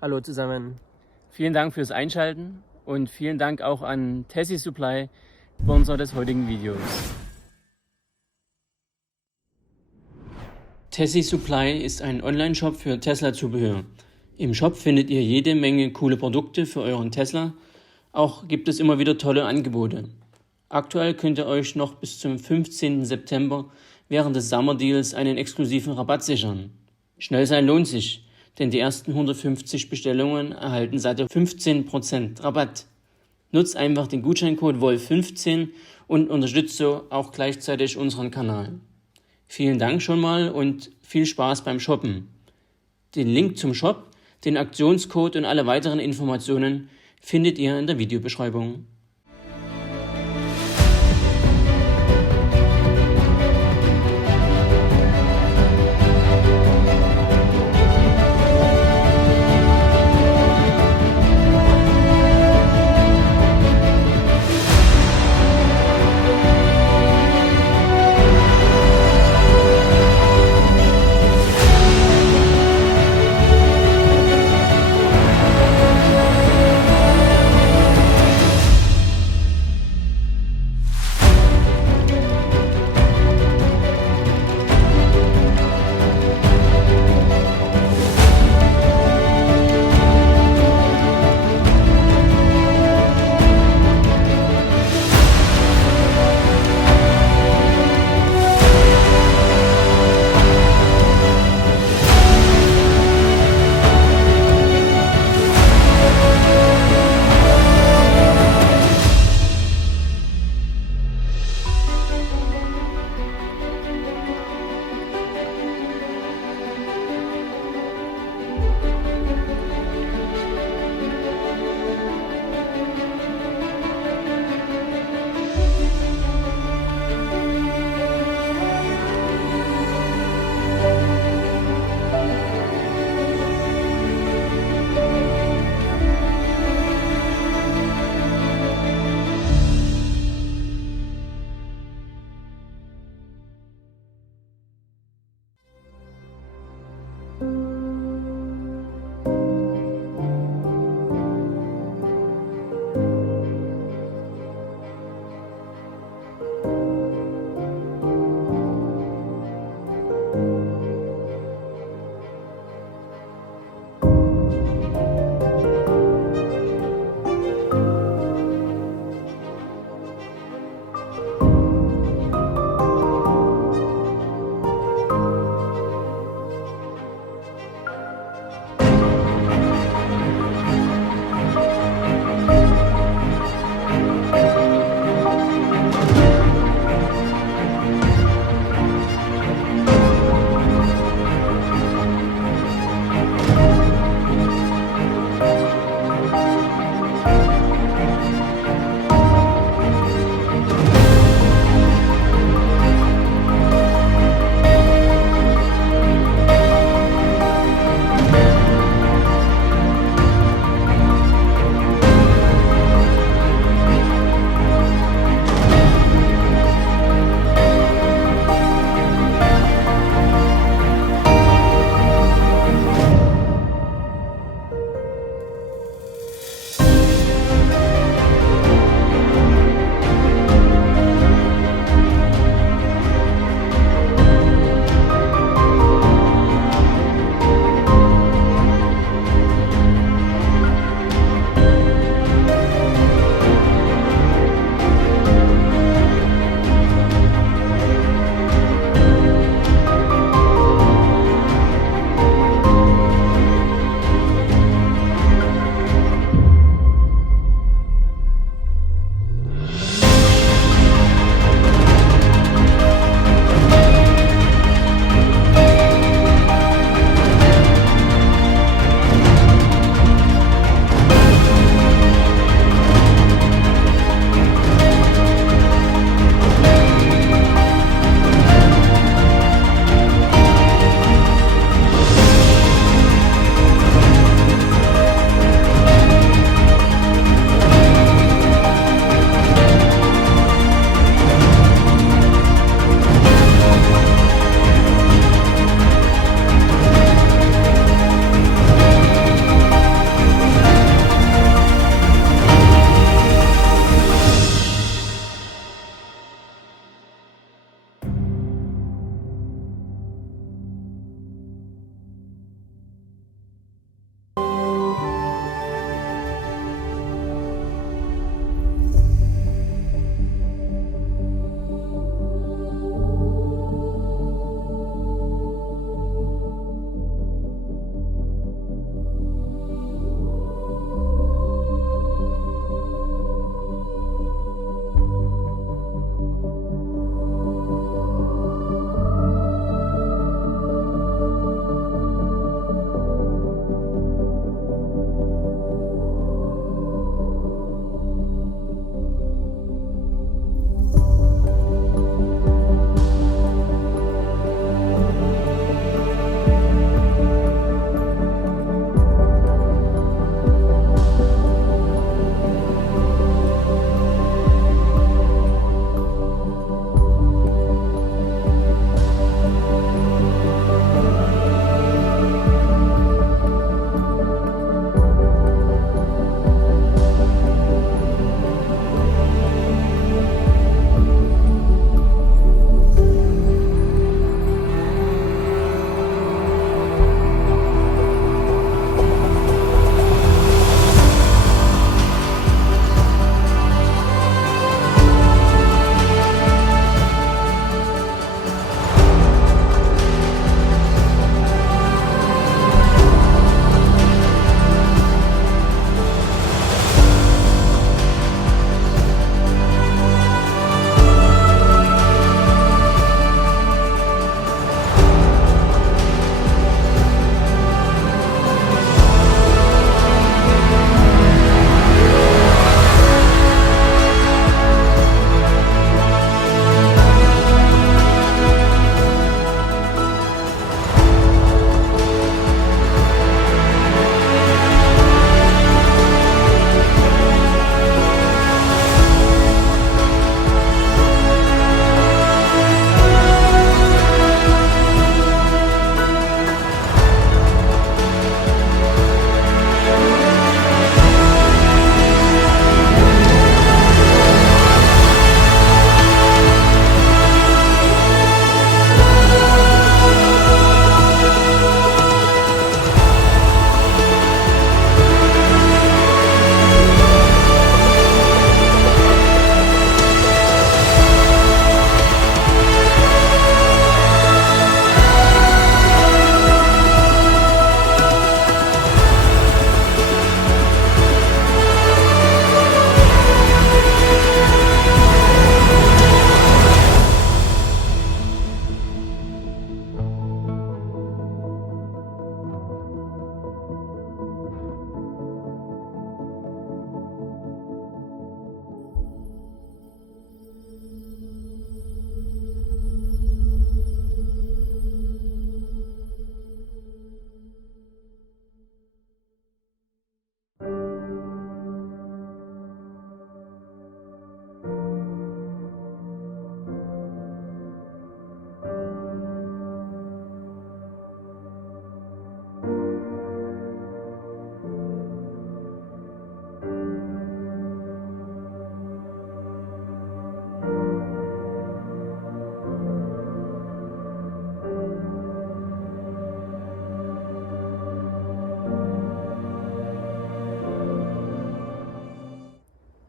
Hallo zusammen. Vielen Dank fürs Einschalten und vielen Dank auch an Tessi Supply, Sponsor des heutigen Videos. Tessi Supply ist ein Online-Shop für Tesla-Zubehör. Im Shop findet ihr jede Menge coole Produkte für euren Tesla. Auch gibt es immer wieder tolle Angebote. Aktuell könnt ihr euch noch bis zum 15. September während des Summer Deals einen exklusiven Rabatt sichern. Schnell sein lohnt sich, denn die ersten 150 Bestellungen erhalten seitdem 15% Rabatt. Nutzt einfach den Gutscheincode WOLF15 und unterstützt so auch gleichzeitig unseren Kanal. Vielen Dank schon mal und viel Spaß beim Shoppen. Den Link zum Shop, den Aktionscode und alle weiteren Informationen findet ihr in der Videobeschreibung.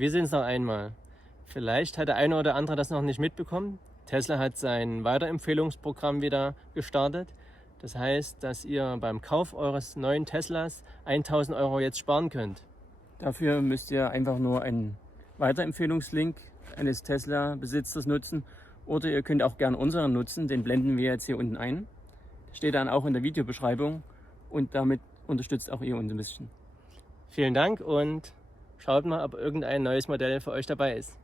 Wir sehen es noch einmal. Vielleicht hat der eine oder andere das noch nicht mitbekommen. Tesla hat sein Weiterempfehlungsprogramm wieder gestartet. Das heißt, dass ihr beim Kauf eures neuen Teslas 1.000 € jetzt sparen könnt. Dafür müsst ihr einfach nur einen Weiterempfehlungslink eines Tesla-Besitzers nutzen oder ihr könnt auch gern unseren nutzen, den blenden wir jetzt hier unten ein. Steht dann auch in der Videobeschreibung und damit unterstützt auch ihr uns ein bisschen. Vielen Dank und schaut mal, ob irgendein neues Modell für euch dabei ist.